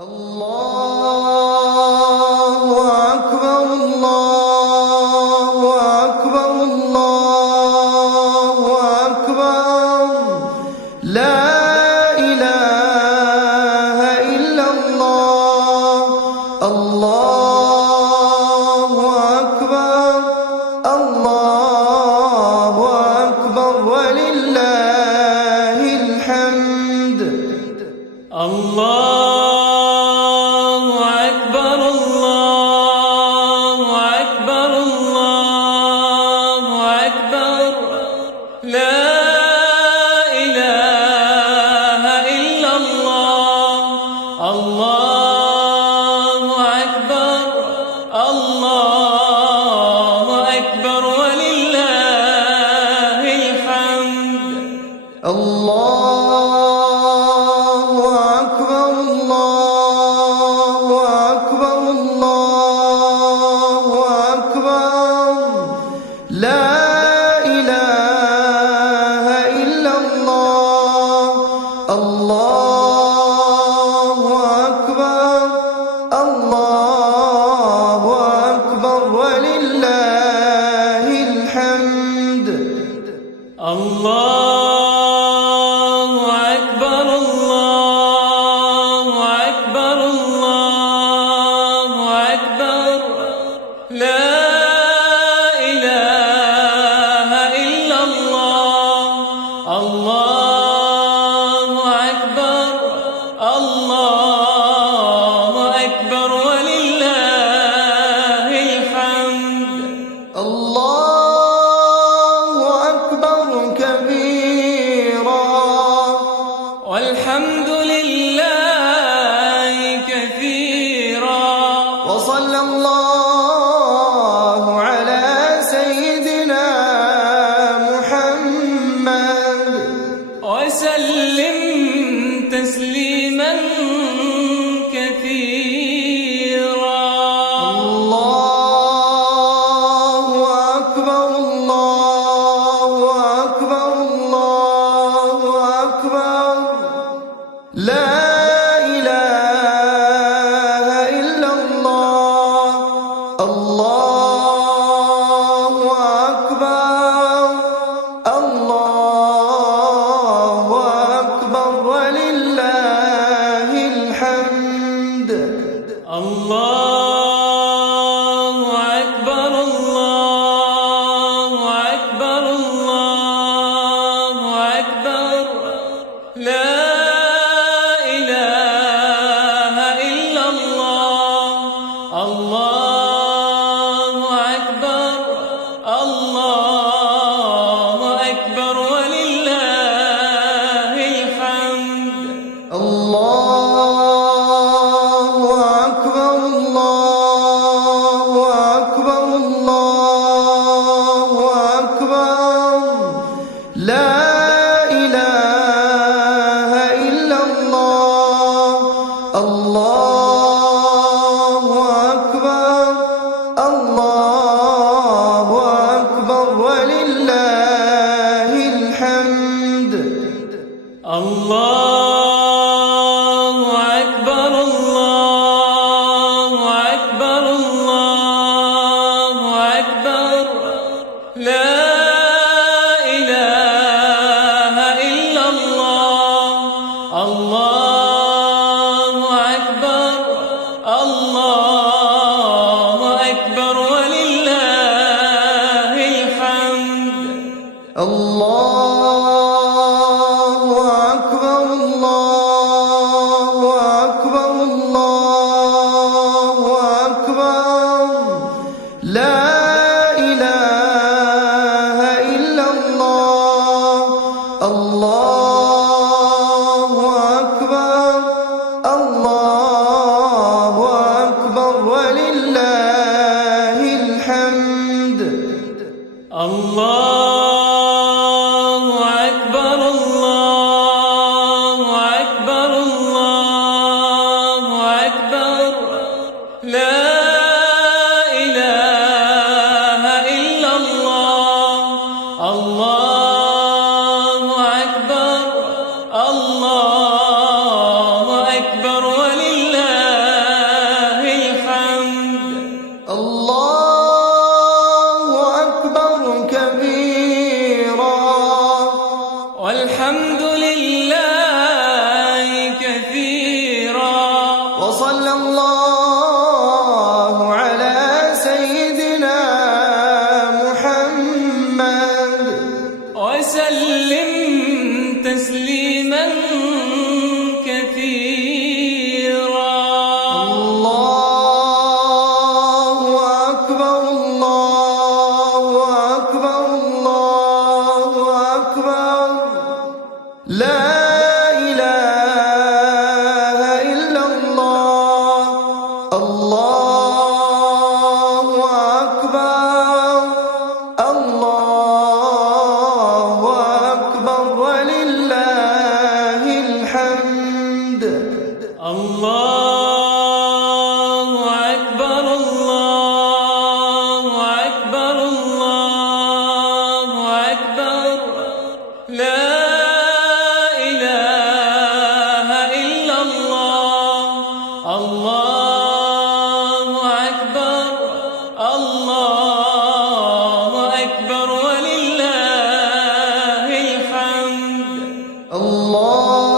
الله أكبر الله أكبر الله أكبر لا إله إلا الله الله أكبر الله أكبر ولله الحمد الله والحمد لله كثيرا وصلى الله على سيدنا محمد وسلم تسليما كثيرا الله أكبر الله أكبر الله أكبر لا إله إلا الله الله أكبر الله أكبر ولله الحمد الله أكبر الله أكبر الله أكبر لا الله أكبر ولله وصلى الله على سيدنا محمد وسلم تسليما كثيرا. الله أكبر الله أكبر الله أكبر لا إله إلا الله. الله أكبر الله أكبر ولله الحمد. الله أكبر الله أكبر الله أكبر لا إله إلا الله. الله أكبر الله أكبر ولله الحمد. الله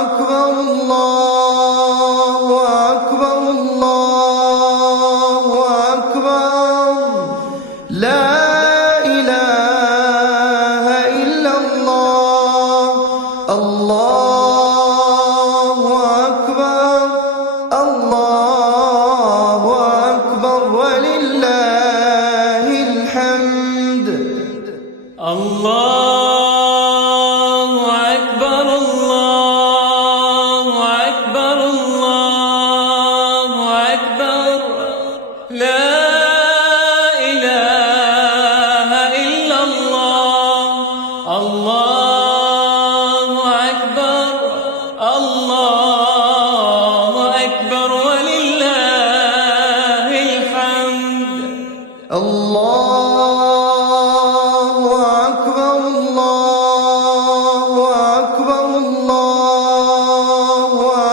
أكبر الله أكبر الله أكبر لا إله إلا الله. الله أكبر الله أكبر ولله الحمد. الله أكبر الله أكبر الله أكبر لا إله إلا الله. الله أكبر الله أكبر ولله الحمد. الله أكبر الله أكبر الله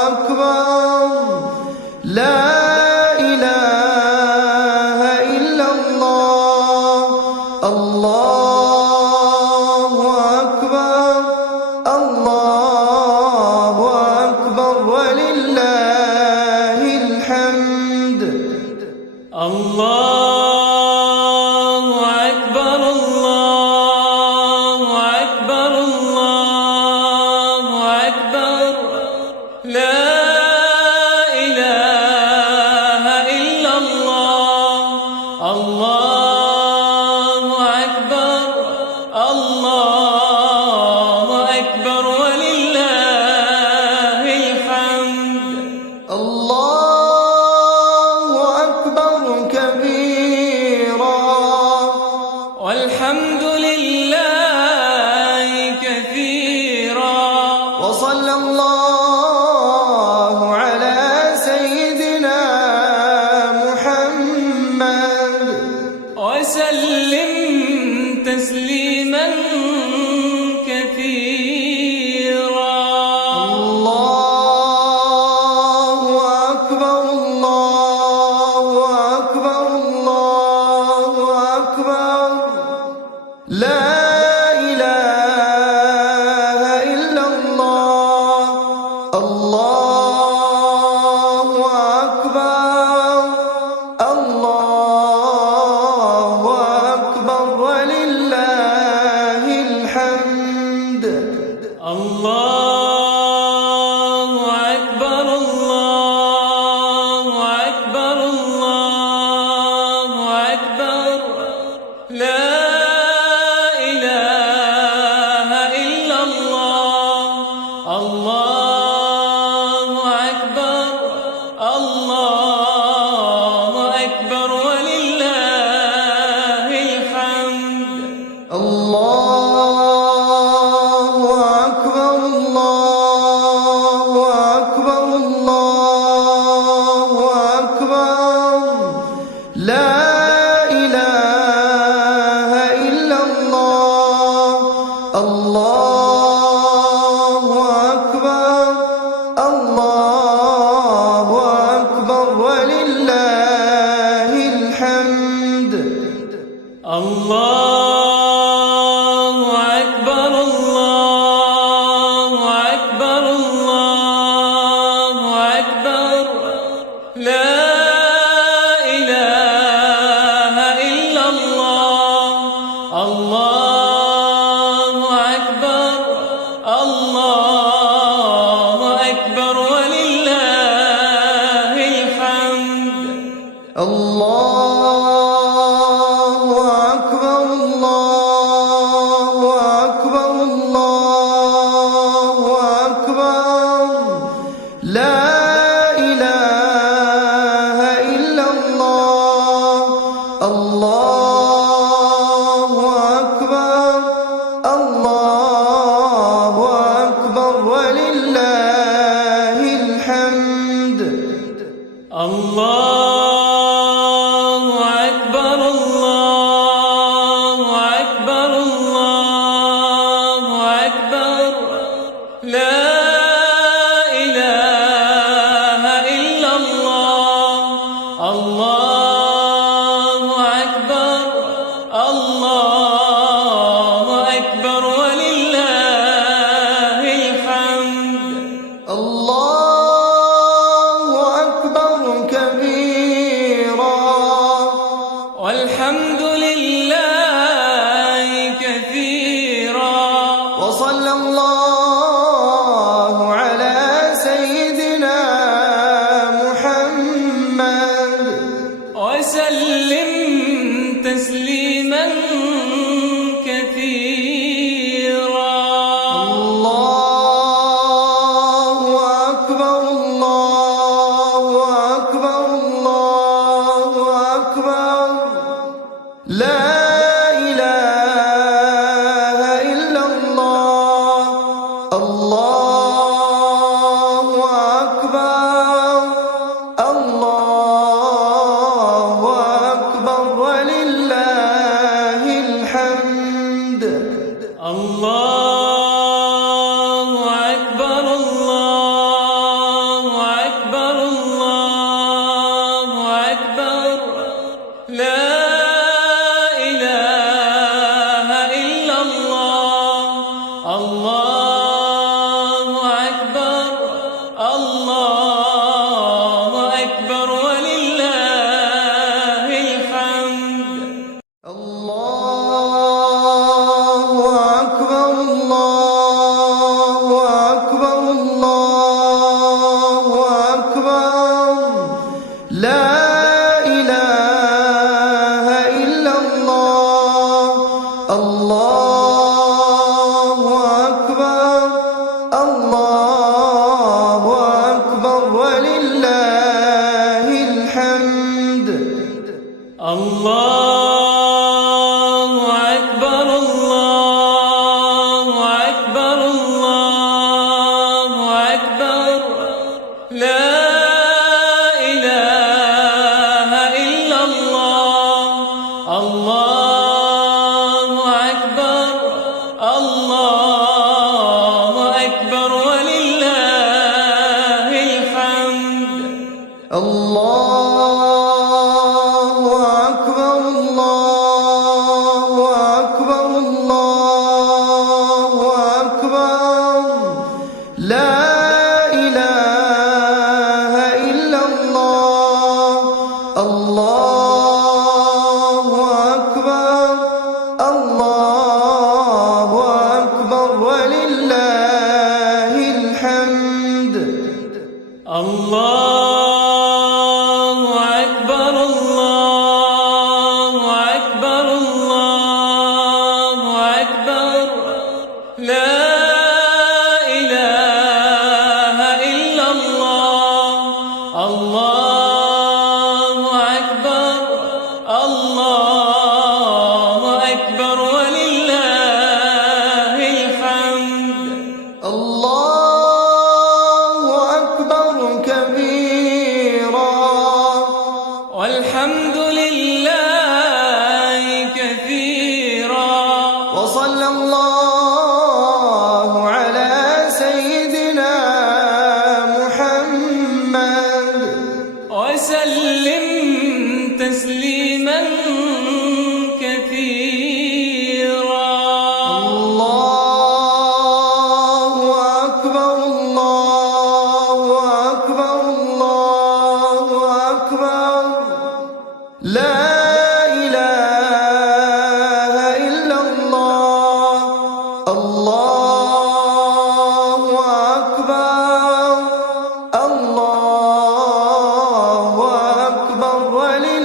أكبر لا إله إلا الله. الله أكبر الله أكبر ولله الحمد. الله أكبر الله أكبر الله أكبر لا إله إلا الله. الله أكبر الله أكبر ولله الحمد. الله أكبر الله أكبر الله أكبر لا إله إلا الله الله أكبر الله أكبر ولله الحمد الله أكبر الله أكبر الله أكبر لا إله إلا الله الله أكبر الله أكبر ولله الحمد الله أكبر كبيرا والحمد لله كثيرا وصلى الله على سيدنا محمد وسلم تسليما كثيرا الله أكبر الله أكبر الله أكبر لا إله إلا الله الله أكبر الله أكبر ولله الحمد الله أكبر الله أكبر الله أكبر لا إله إلا الله الله أكبر الله أكبر ولله الحمد الله أكبر الله أكبر الله أكبر لا إله إلا الله الله أكبر الله أكبر ولله الحمد الله أكبر الله أكبر الله أكبر لا إله إلا الله الله أكبر الله أكبر ولله الحمد الله أكبر الله أكبر الله أكبر لا إله إلا الله الله أكبر الله أكبر ولله الحمد الله أكبر الله أكبر الله أكبر لا إله إلا الله الله أكبر الله أكبر ولله الحمد الله أكبر كبيرا والحمد لله كثيرا وصلى الله على سيدنا محمد وسلم تسليما كثيرا الله أكبر الله أكبر الله أكبر لا إله إلا الله الله أكبر الله أكبر ولله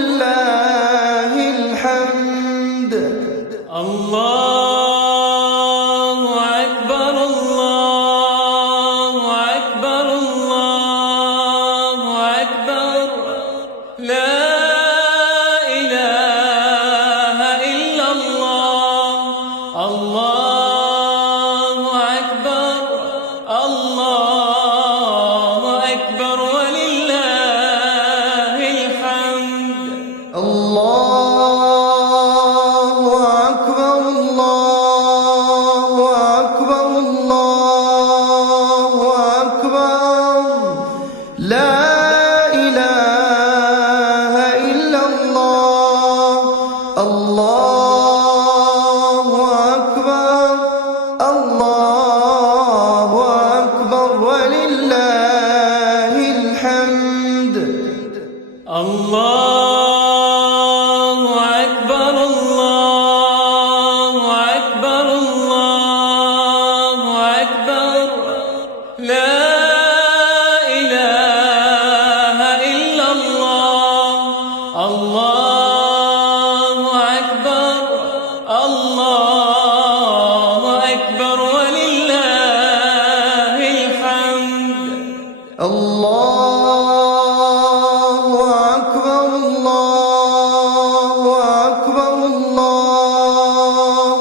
الله أكبر الله أكبر الله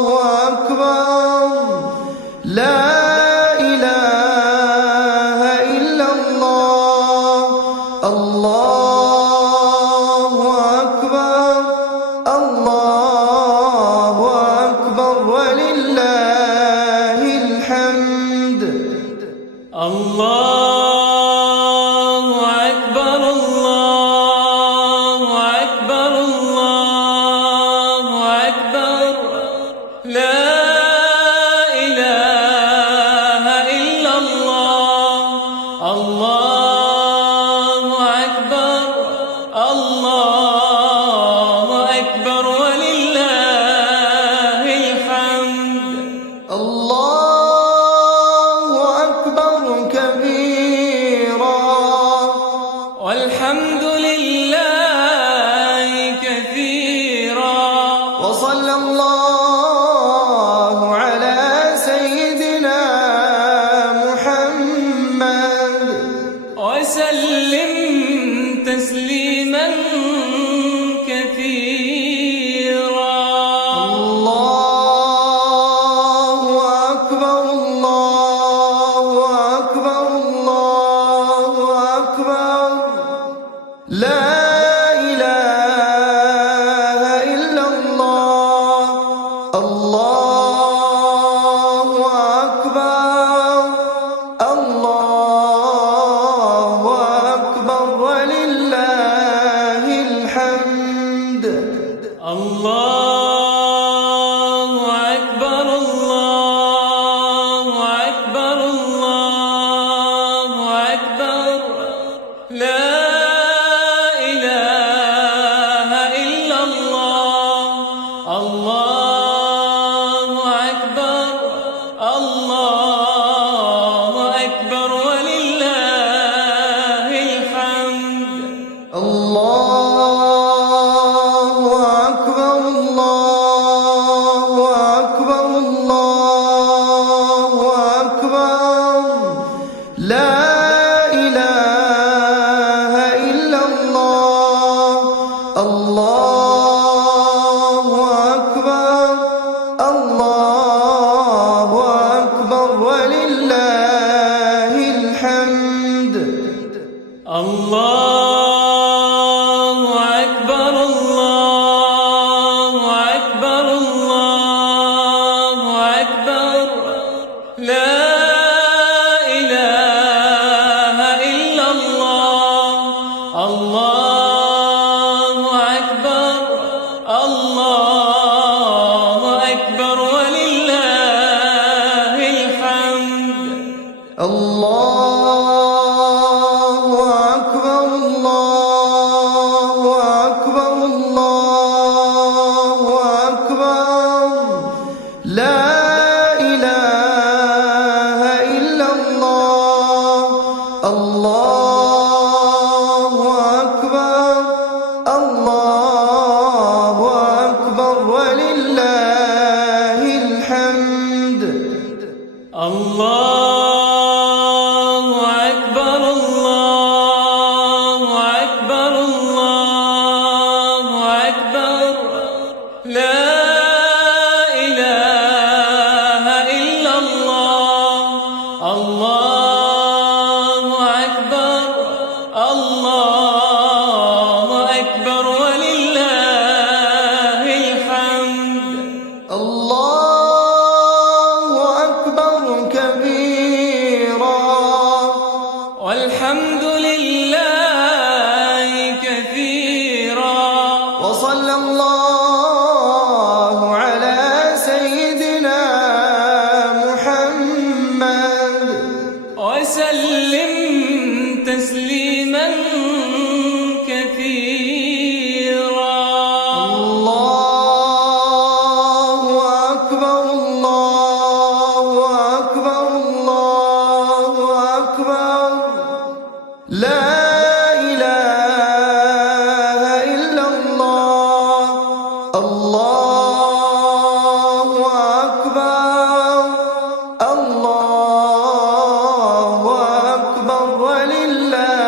أكبر لا إله إلا الله الله أكبر الله أكبر ولله الحمد الله أكبر الله أكبر الله أكبر لا إله إلا الله الله أكبر الله أكبر ولله الحمد الله أكبر كبيرا والحمد لله كثيرا وصلى الله على سيدنا محمد وسلم تسليما كثيرا الله أكبر الله أكبر الله أكبر لا إله إلا الله الله أكبر الله أكبر ولله الحمد الله أكبر الله أكبر الله أكبر لا إله إلا الله الله أكبر الله أكبر ولله الحمد الله أكبر الله أكبر الله أكبر لا إله إلا الله الله أكبر الله أكبر ولله الحمد الله أكبر الله أكبر الله أكبر لا إله إلا الله الله أكبر الله أكبر ولله الحمد الله أكبر الله أكبر الله أكبر لا إله إلا الله الله أكبر الله أكبر ولله الحمد الله أكبر الله أكبر الله أكبر لا إله إلا الله الله أكبر الله أكبر ولله الحمد الله أكبر كبيرا والحمد لله كثيرا وصلى الله على سيدنا محمد وسلم تسليما كثيرا الله أكبر الله أكبر الله أكبر لا إله إلا الله الله أكبر الله أكبر ولله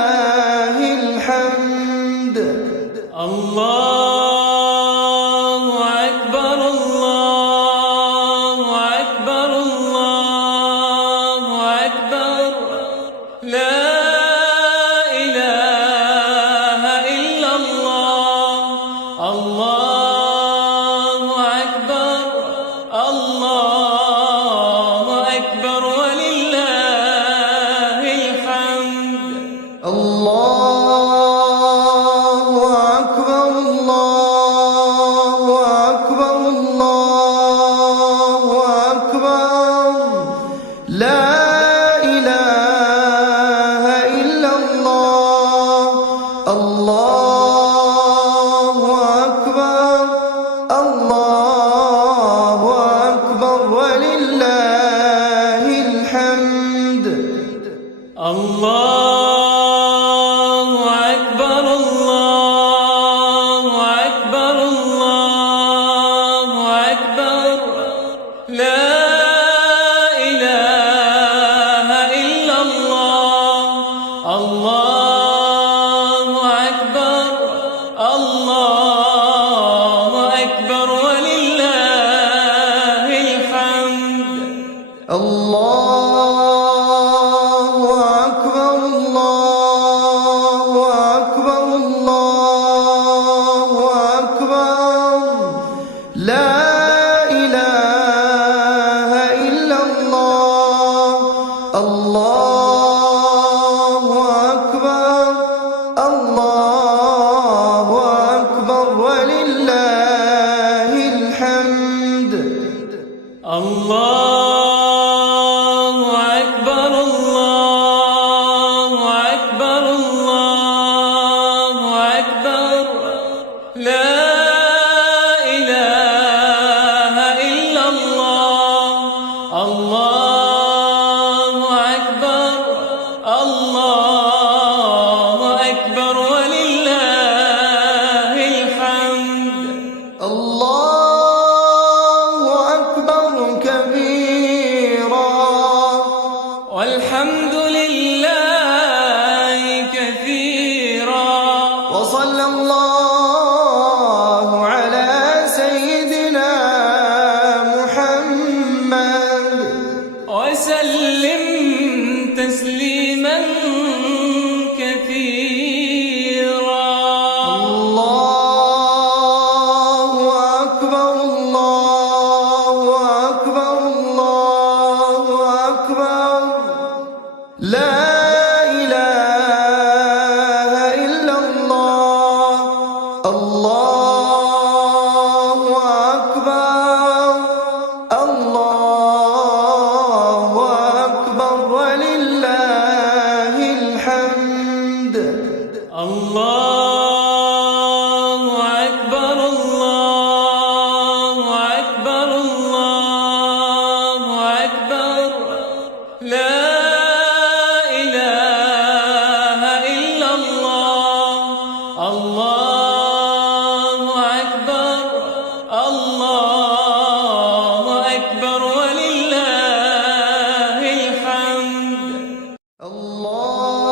الله أكبر الله أكبر الله أكبر لا إله إلا الله الله أكبر الله أكبر ولله الحمد الله أكبر الله أكبر الله أكبر لا إله إلا الله الله أكبر الله أكبر ولله الحمد الله أكبر الله أكبر الله أكبر لا إله إلا الله الله أكبر الله أكبر ولله الحمد الله أكبر الله أكبر الله أكبر لا إله إلا الله الله أكبر الله أكبر ولله الحمد الله أكبر كبيرا والحمد لله كثيرا وصلى الله على سيدنا محمد وسلم تسليما كثيرا الله أكبر الله أكبر الله أكبر لا إله إلا الله الله أكبر الله أكبر ولله الحمد الله أكبر الله أكبر الله أكبر لا إله إلا الله الله أكبر الله أكبر ولله الحمد الله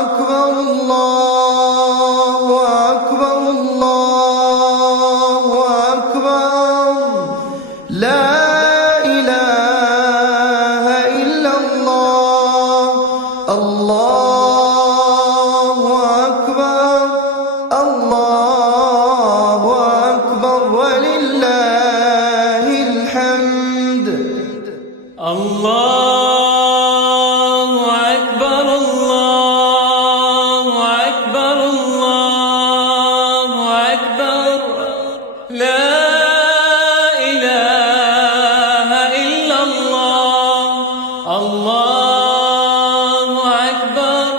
أكبر الله أكبر الله أكبر لا إله إلا الله الله أكبر الله أكبر ولله الحمد الله أكبر الله أكبر الله أكبر لا إله إلا الله الله أكبر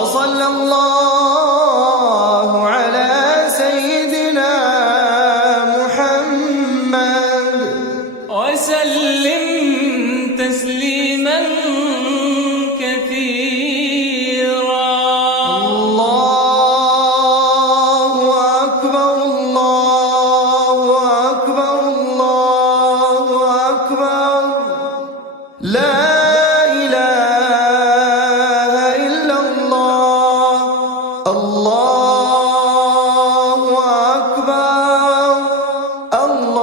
وصلى الله على سيدنا محمد وسلم تسليما كثيرا. الله أكبر الله أكبر الله أكبر لا إله إلا الله. الله أكبر الله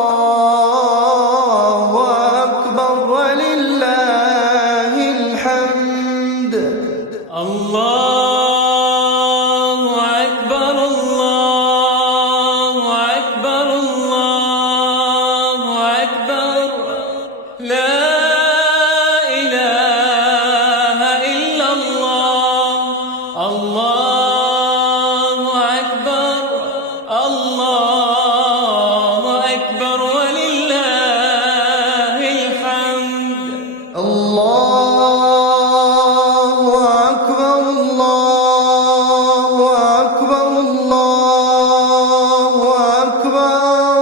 أكبر ولله الحمد. الله أكبر الله أكبر الله أكبر لا إله إلا الله. الله أكبر الله أكبر ولله الحمد. الله أكبر الله أكبر الله أكبر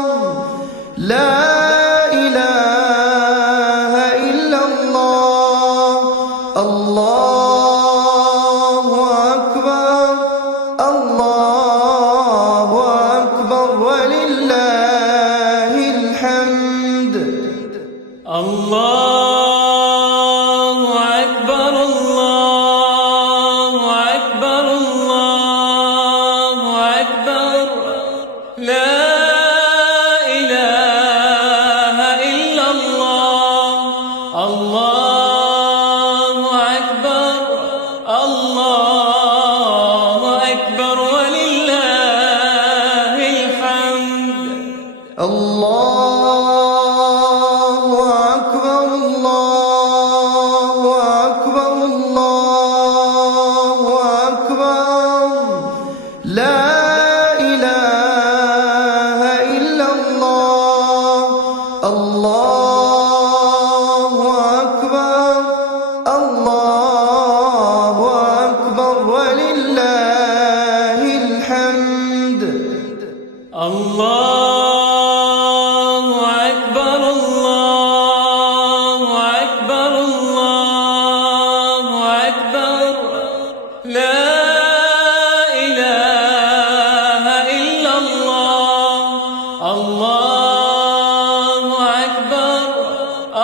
لا إله إلا الله. الله أكبر الله أكبر ولله الحمد. الله أكبر الله أكبر الله أكبر لا إله إلا الله. الله أكبر الله أكبر ولله الحمد. الله أكبر الله أكبر الله أكبر لا إله إلا الله. الله أكبر الله أكبر ولله الحمد. الله أكبر الله أكبر الله أكبر لا إله إلا الله. الله أكبر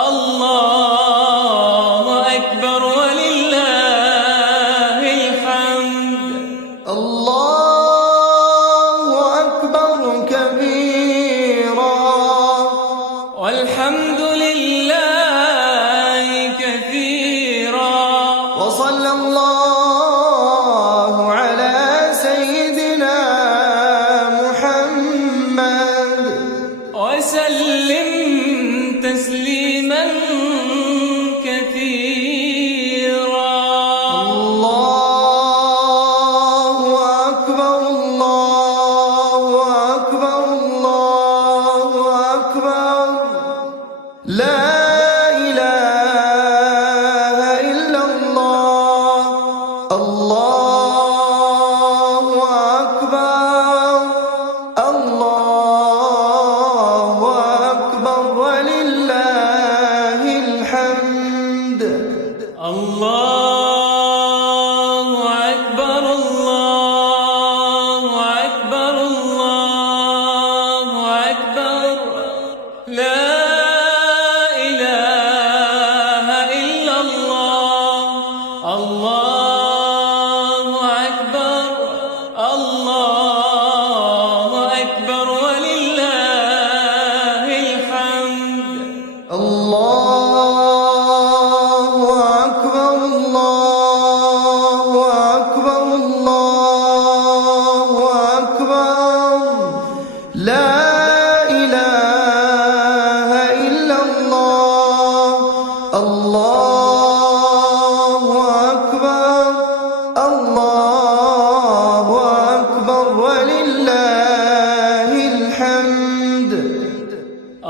الله أكبر ولله الحمد. الله أكبر كبيرا والحمد لله كثيرا. وصلى الله على سيدنا محمد وسلم تسليما كثيرا. الله أكبر الله أكبر الله أكبر لا إله إلا الله. الله أكبر الله أكبر ولله الحمد. الله أكبر الله أكبر الله أكبر لا إله إلا الله. الله أكبر الله أكبر ولله الحمد. الله أكبر الله أكبر الله أكبر لا إله إلا الله. الله أكبر الله أكبر ولله الحمد.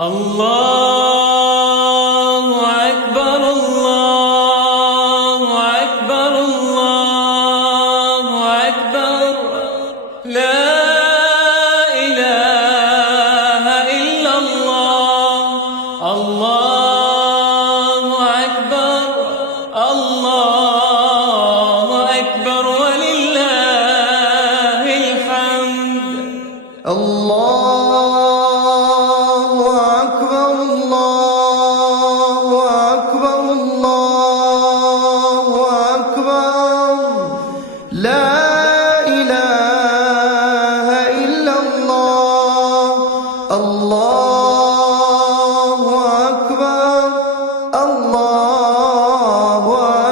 الله أكبر الله أكبر الله الله أكبر الله أكبر الله أكبر لا إله إلا الله الله أكبر الله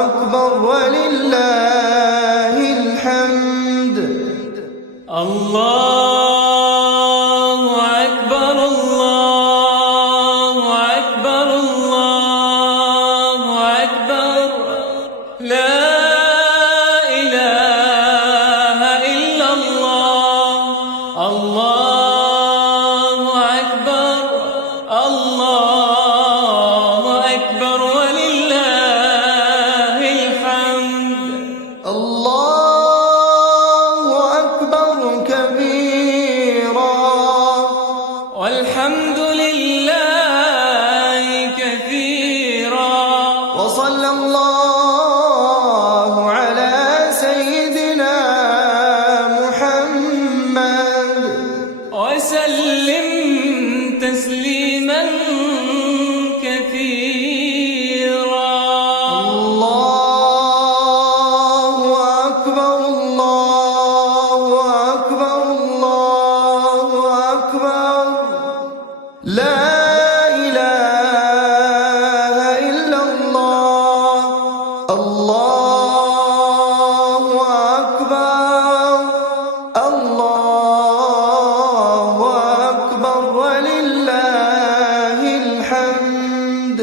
أكبر ولله الحمد الله أكبر الله أكبر الله أكبر لا إله إلا الله الله أكبر الله أكبر ولله الحمد الله أكبر كبيرا والحمد لله كثيرا وصلى الله على سيدنا محمد وسلم تسليما كثيرا الله أكبر الله أكبر الله أكبر لا إله إلا الله الله أكبر الله أكبر ولله الحمد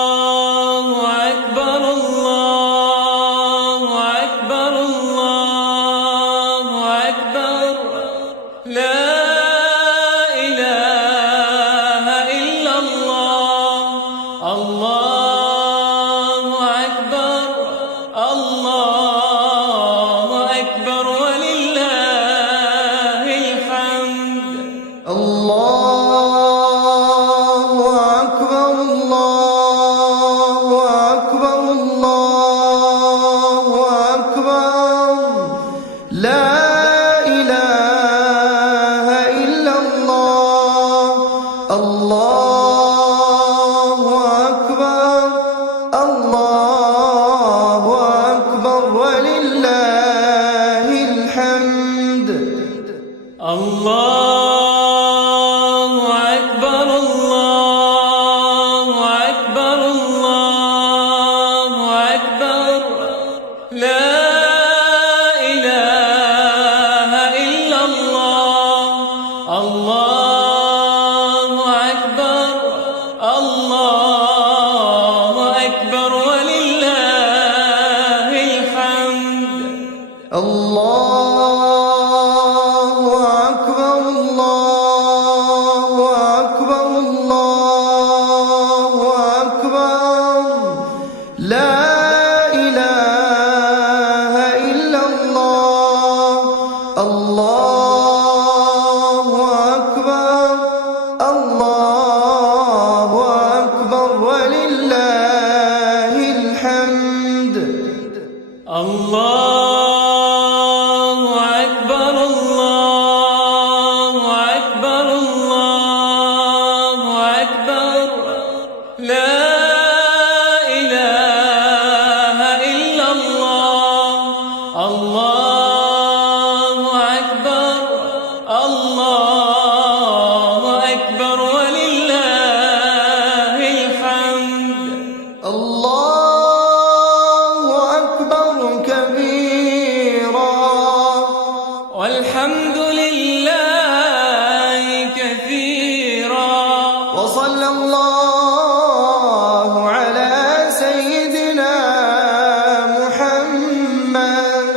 الله أكبر الله أكبر الله أكبر لا إله إلا الله الله أكبر الله أكبر ولله الحمد الله أكبر الله أكبر الله أكبر لا إله إلا الله الله أكبر الله أكبر ولله الحمد الله أكبر الله أكبر الله أكبر لا إله إلا الله الله أكبر الله أكبر ولله الحمد الله أكبر الله أكبر الله أكبر لا إله إلا الله الله أكبر الله أكبر ولله الحمد الله أكبر الله أكبر الله أكبر لا إله إلا الله الله أكبر الله أكبر ولله الحمد الله أكبر كبيرا والحمد لله كثيرا وصلى الله على سيدنا محمد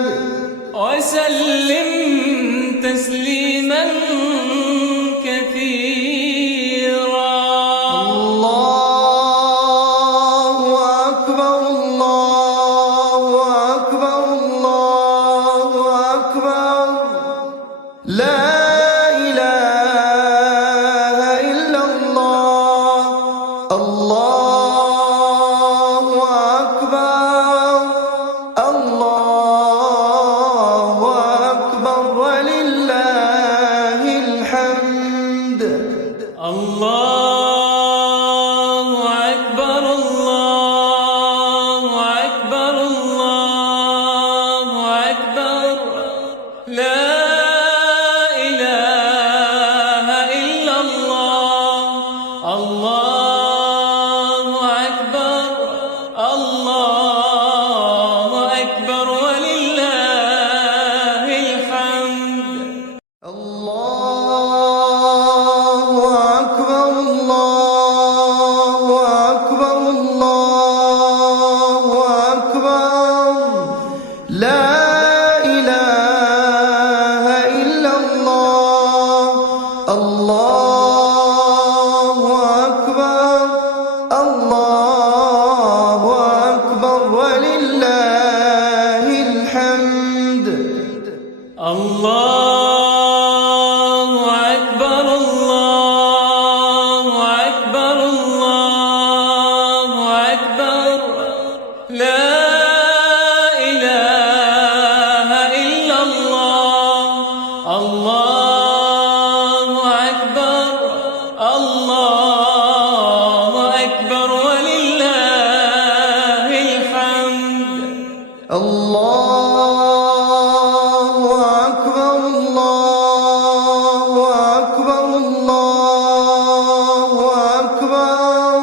الله أكبر الله أكبر الله أكبر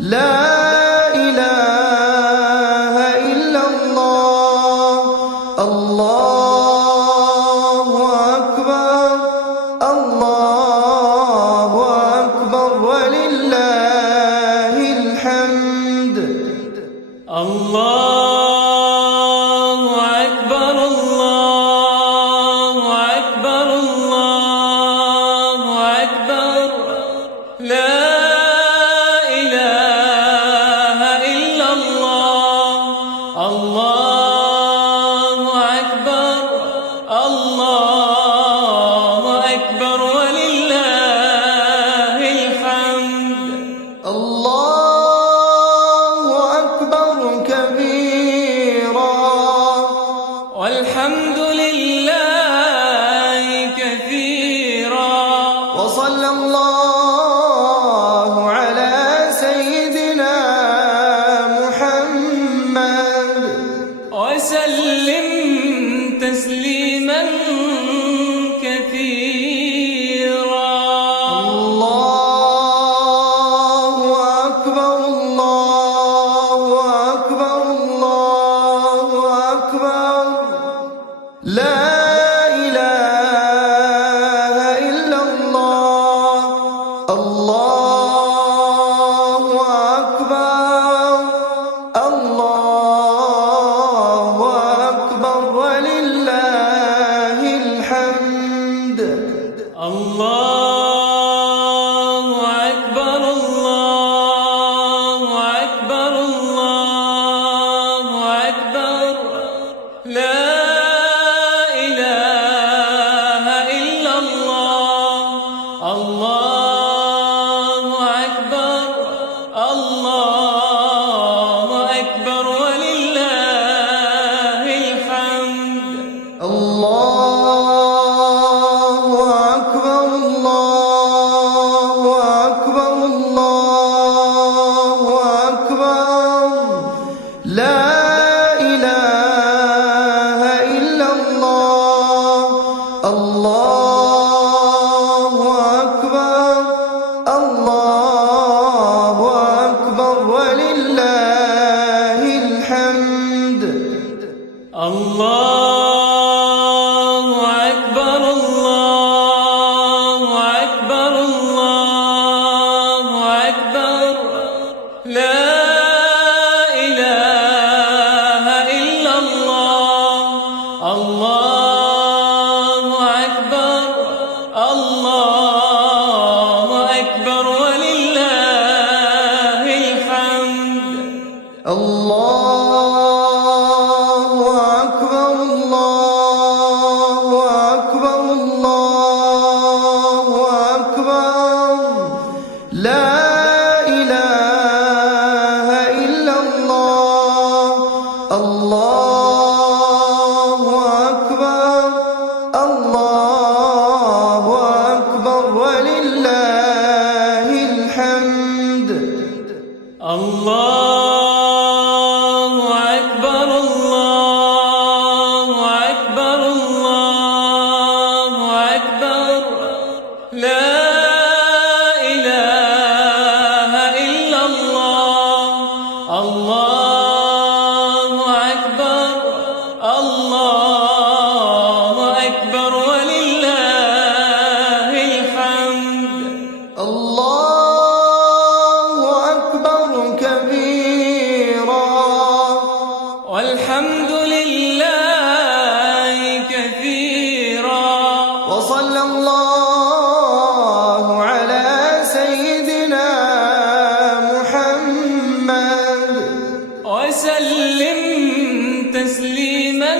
لا إله إلا الله الله أكبر الله أكبر ولله الحمد الله أكبر الله أكبر الله أكبر لا إله إلا الله الله أكبر الله أكبر ولله الحمد الله أكبر كبيرا والحمد لله كثيرا وصلى الله على سيدنا محمد وسلم تسليما كثيرا الله أكبر الله أكبر الله أكبر لا إله إلا الله الله أكبر الله أكبر ولله الحمد الله أكبر الله أكبر الله أكبر لا إله إلا الله الله أكبر الله أكبر ولله الحمد الله أكبر الله أكبر الله أكبر لا إله إلا الله الله أكبر الله أكبر ولله الحمد الله أكبر الله أكبر الله أكبر لا إله إلا الله الله أكبر الله أكبر ولله الحمد الله أكبر الله أكبر الله أكبر لا إله إلا الله الله أكبر الله أكبر ولله الحمد الله أكبر الله أكبر الله أكبر لا إله إلا الله الله أكبر الله أكبر ولله الحمد الله أكبر كبيرا والحمد لله كثيرا وصلى الله على سيدنا محمد وسلم تسليما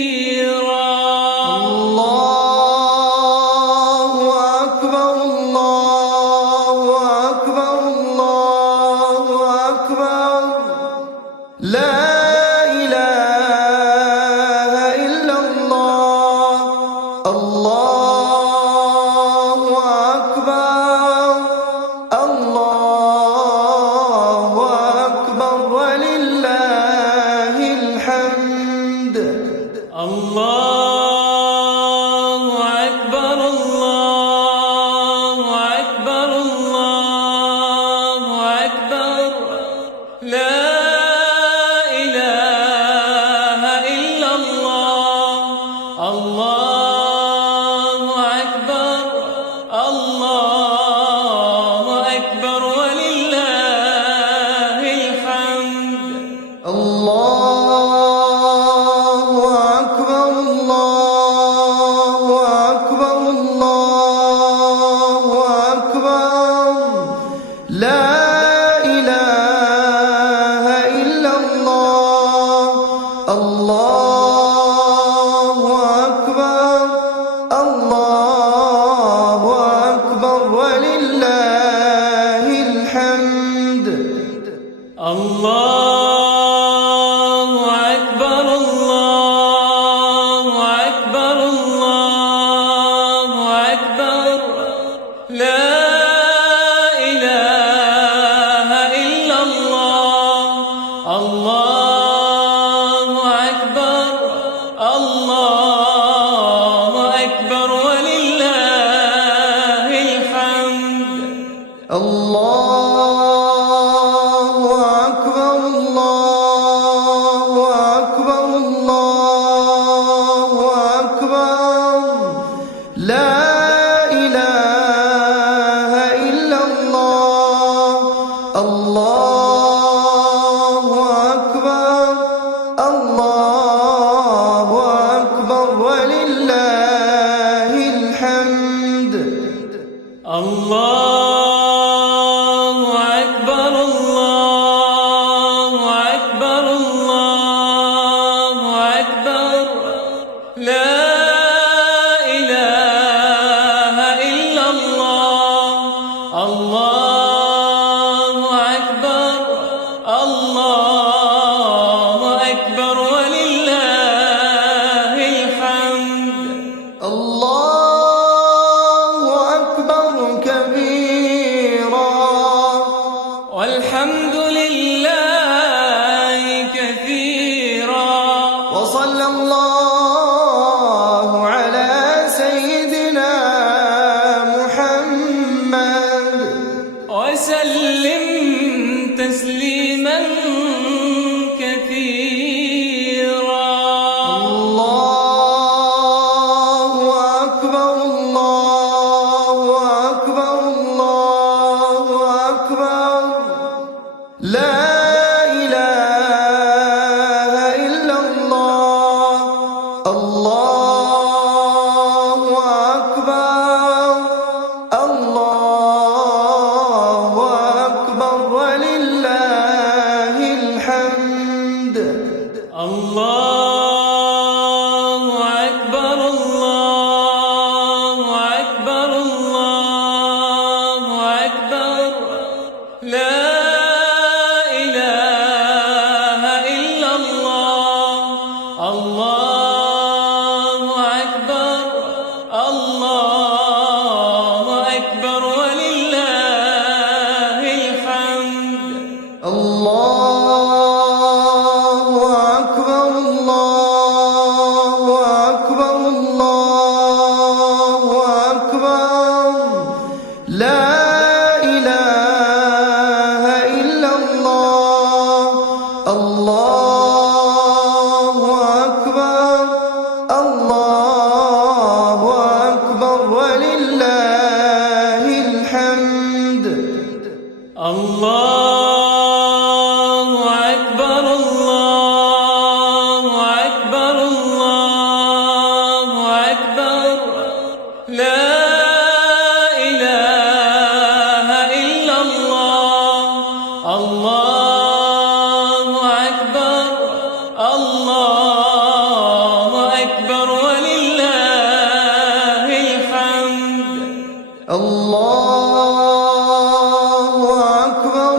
كثيرا الله أكبر الله أكبر الله أكبر لا إله إلا الله الله أكبر الله أكبر ولله الله أكبر الله أكبر الله أكبر لا إله إلا الله الله أكبر الله أكبر ولله الحمد الله أكبر الله أكبر الله أكبر لا إله إلا الله الله أكبر الله أكبر ولله الحمد الله أكبر الله أكبر الله أكبر لا إله إلا الله الله أكبر الله أكبر ولله الحمد الله أكبر الله أكبر الله أكبر لا إله إلا الله الله أكبر الله أكبر ولله الحمد الله أكبر كبيرا والحمد لله كثيرا وصلى الله على سيدنا محمد وسلم تسليما كثيرا الله أكبر الله أكبر الله أكبر لا إله إلا الله الله أكبر الله أكبر ولله الحمد الله أكبر الله أكبر الله أكبر لا إله إلا الله الله أكبر الله أكبر ولله الحمد الله أكبر الله أكبر الله أكبر لا إله إلا الله الله أكبر الله أكبر ولله الحمد الله أكبر الله أكبر الله أكبر لا إله إلا الله الله أكبر الله أكبر ولله الحمد الله أكبر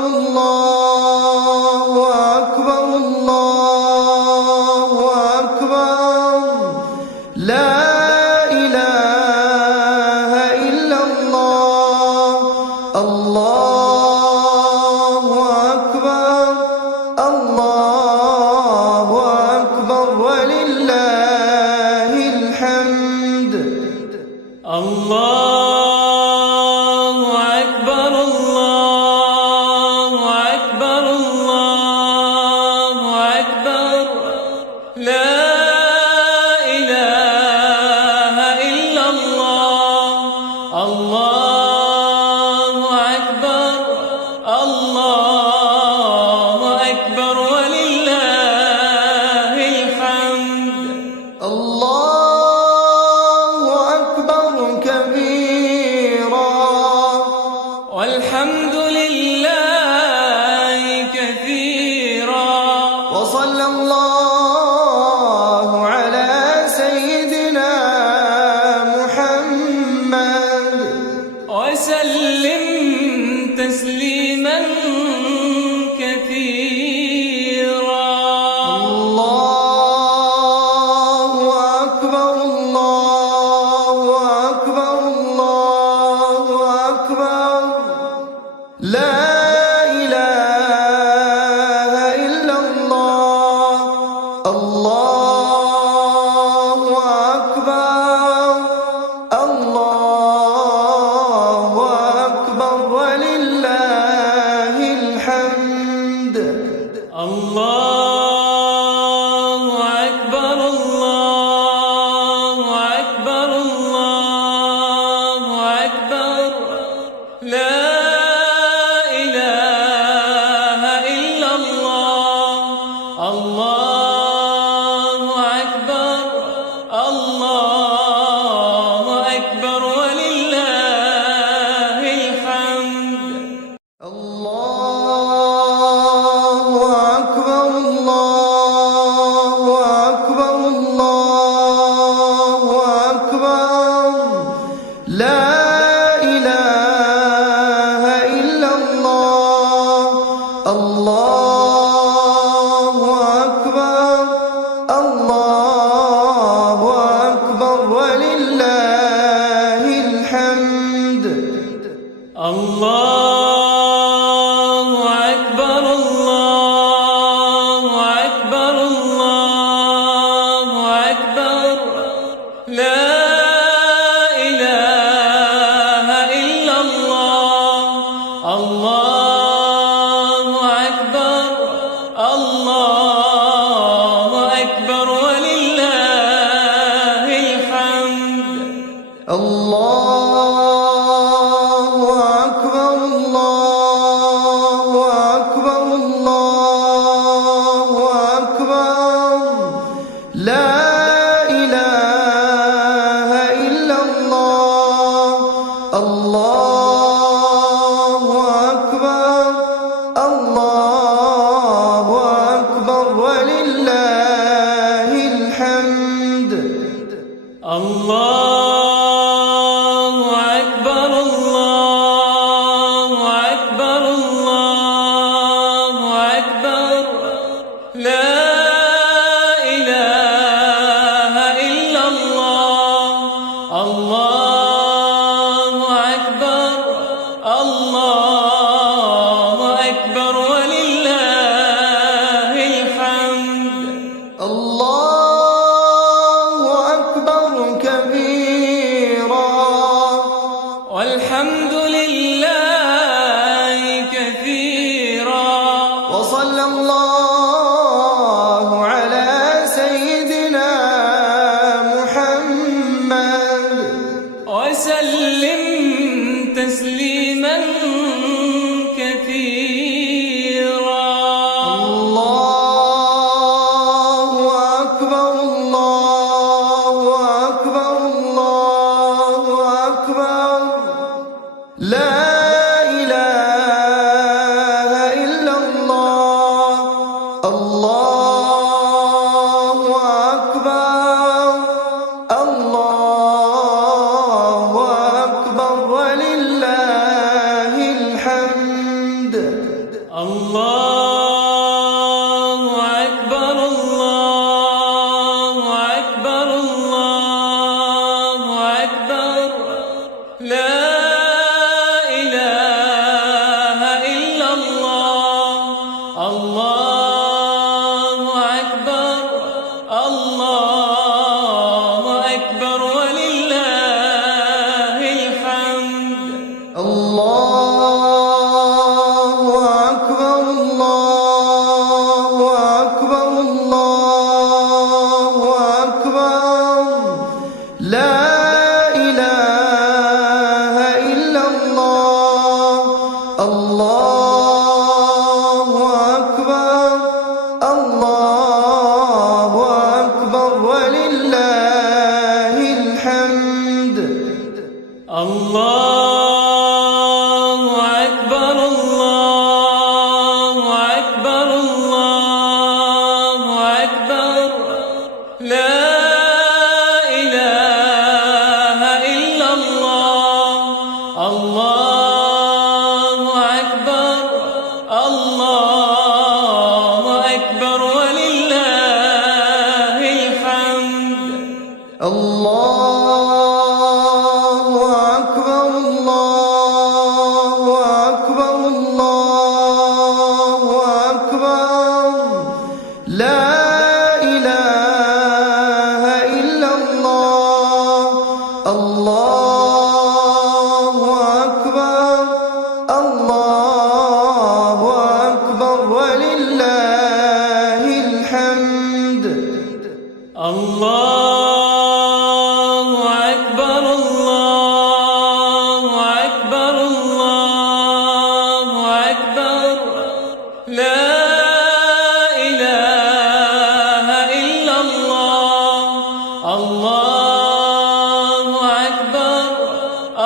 الله أكبر الله أكبر لا إله إلا الله الله أكبر الله أكبر ولله الحمد الله أكبر الله أكبر الله أكبر لا إله إلا الله الله أكبر الله أكبر ولله وصلى الله على سيدنا محمد وسلم تسليما كثيرا. الله أكبر الله أكبر الله أكبر لا إله إلا الله. الله أكبر الله أكبر ولله الحمد. الله أكبر الله أكبر الله أكبر لا إله إلا الله. الله أكبر الله أكبر ولله الحمد. الله أكبر الله أكبر الله أكبر لا إله إلا الله. الله أكبر الله أكبر ولله الحمد. الله أكبر الله أكبر الله أكبر لا إله إلا الله. الله أكبر الله أكبر ولله الحمد. الله أكبر الله أكبر الله أكبر لا إله إلا الله. الله أكبر الله أكبر ولله الحمد. الله أكبر الله أكبر الله أكبر لا إله إلا الله. الله أكبر الله أكبر ولله الحمد. الله أكبر كبيرا الله أكبر الله أكبر الله أكبر لا إله إلا الله الله أكبر الله أكبر ولله الحمد الله أكبر الله أكبر الله أكبر لا إله إلا الله الله أكبر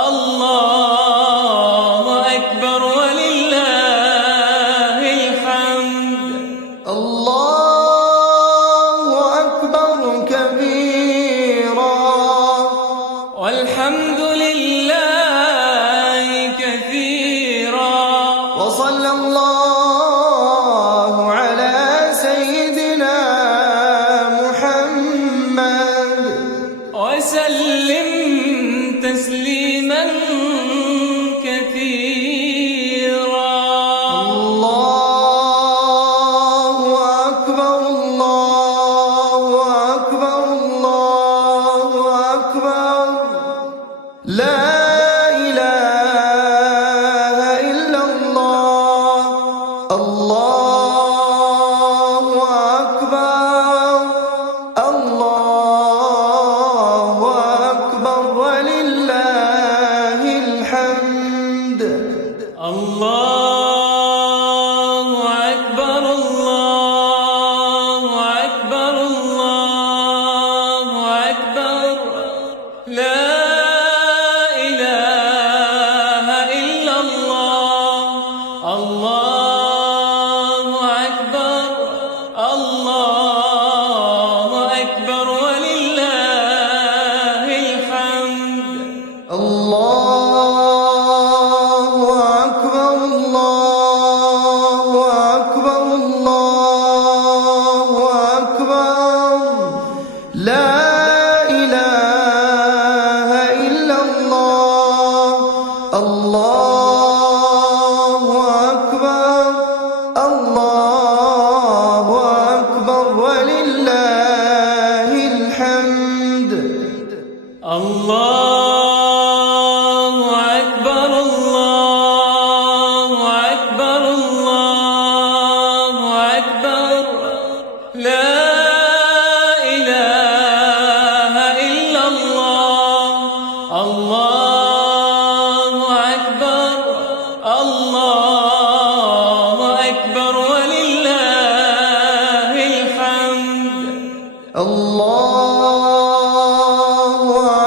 الله أكبر ولله الحمد الله أكبر كبيرا والحمد لله كثيرا وصلى الله على سيدنا محمد وسلم تسليما كثيرا الله أكبر الله أكبر الله أكبر لا إله إلا الله الله أكبر الله أكبر ولله الحمد الله أكبر الله أكبر الله أكبر لا إله إلا الله الله أكبر الله أكبر ولله الحمد الله أكبر الله أكبر الله أكبر لا إله إلا الله الله أكبر الله أكبر ولله الحمد الله أكبر الله أكبر الله أكبر لا إله إلا الله الله أكبر الله أكبر ولله الحمد الله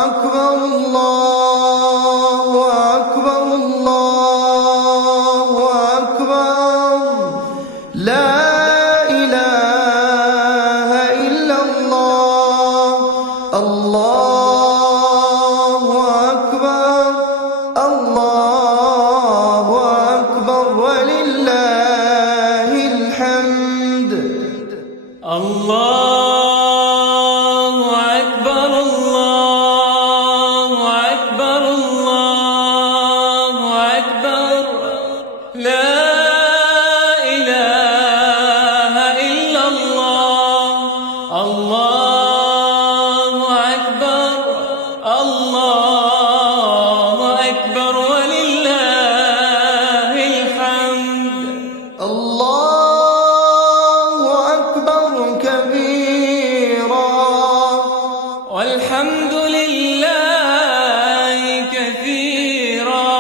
أكبر الله أكبر الله أكبر لا إله إلا الله الله أكبر الله أكبر ولله الحمد الله أكبر الله أكبر الله أكبر لا إله إلا الله الله أكبر الله أكبر ولله الحمد الله أكبر كبيرا والحمد لله كثيرا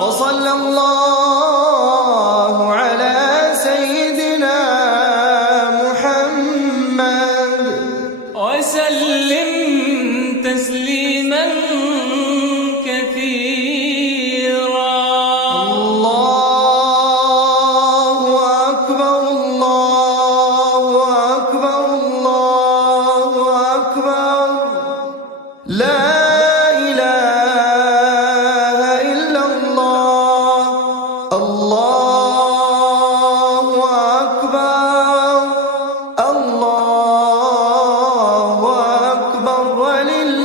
وصلى الله على سيدنا محمد وسلم تسليما كثيرا الله أكبر الله أكبر الله أكبر لا إله إلا الله الله أكبر الله أكبر ولله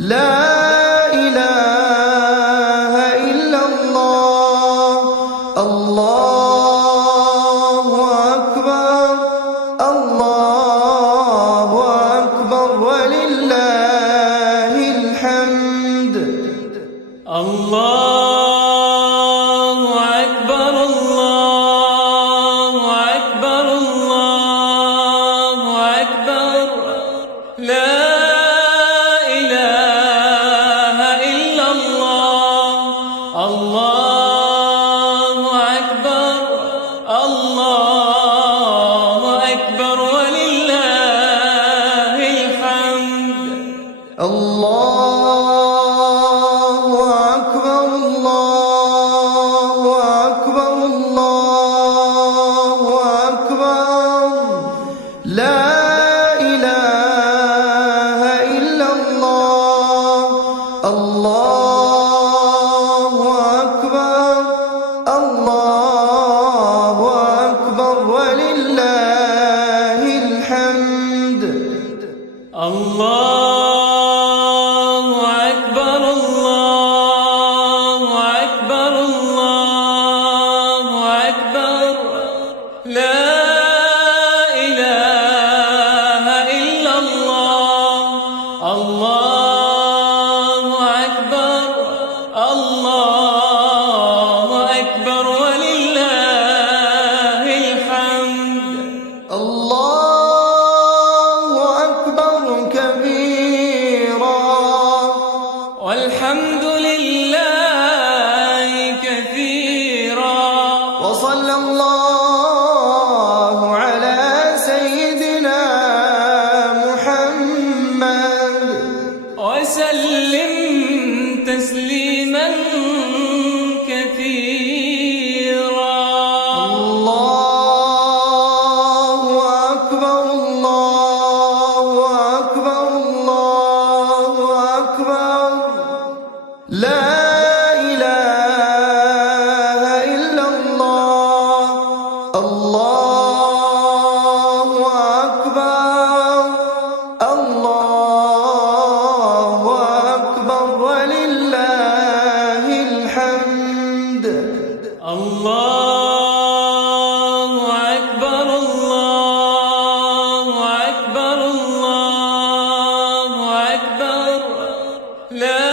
لا إله إلا الله. الله أكبر الله أكبر ولله الحمد. الله أكبر الله أكبر الله أكبر لا إله إلا الله. الله أكبر الله أكبر ولله الحمد. الله أكبر الله أكبر الله أكبر لا إله إلا الله. الله أكبر الله أكبر ولله الحمد. الله أكبر الله أكبر الله أكبر لا إله إلا الله. الله أكبر الله أكبر ولله الحمد. الله أكبر كبيرا والحمد لله كثيرا وصلى الله على سيدنا محمد وسلم تسليما كثيرا. الله أكبر الله أكبر الله أكبر لا إله إلا الله. الله أكبر الله أكبر ولله الحمد. الله أكبر الله أكبر الله أكبر لا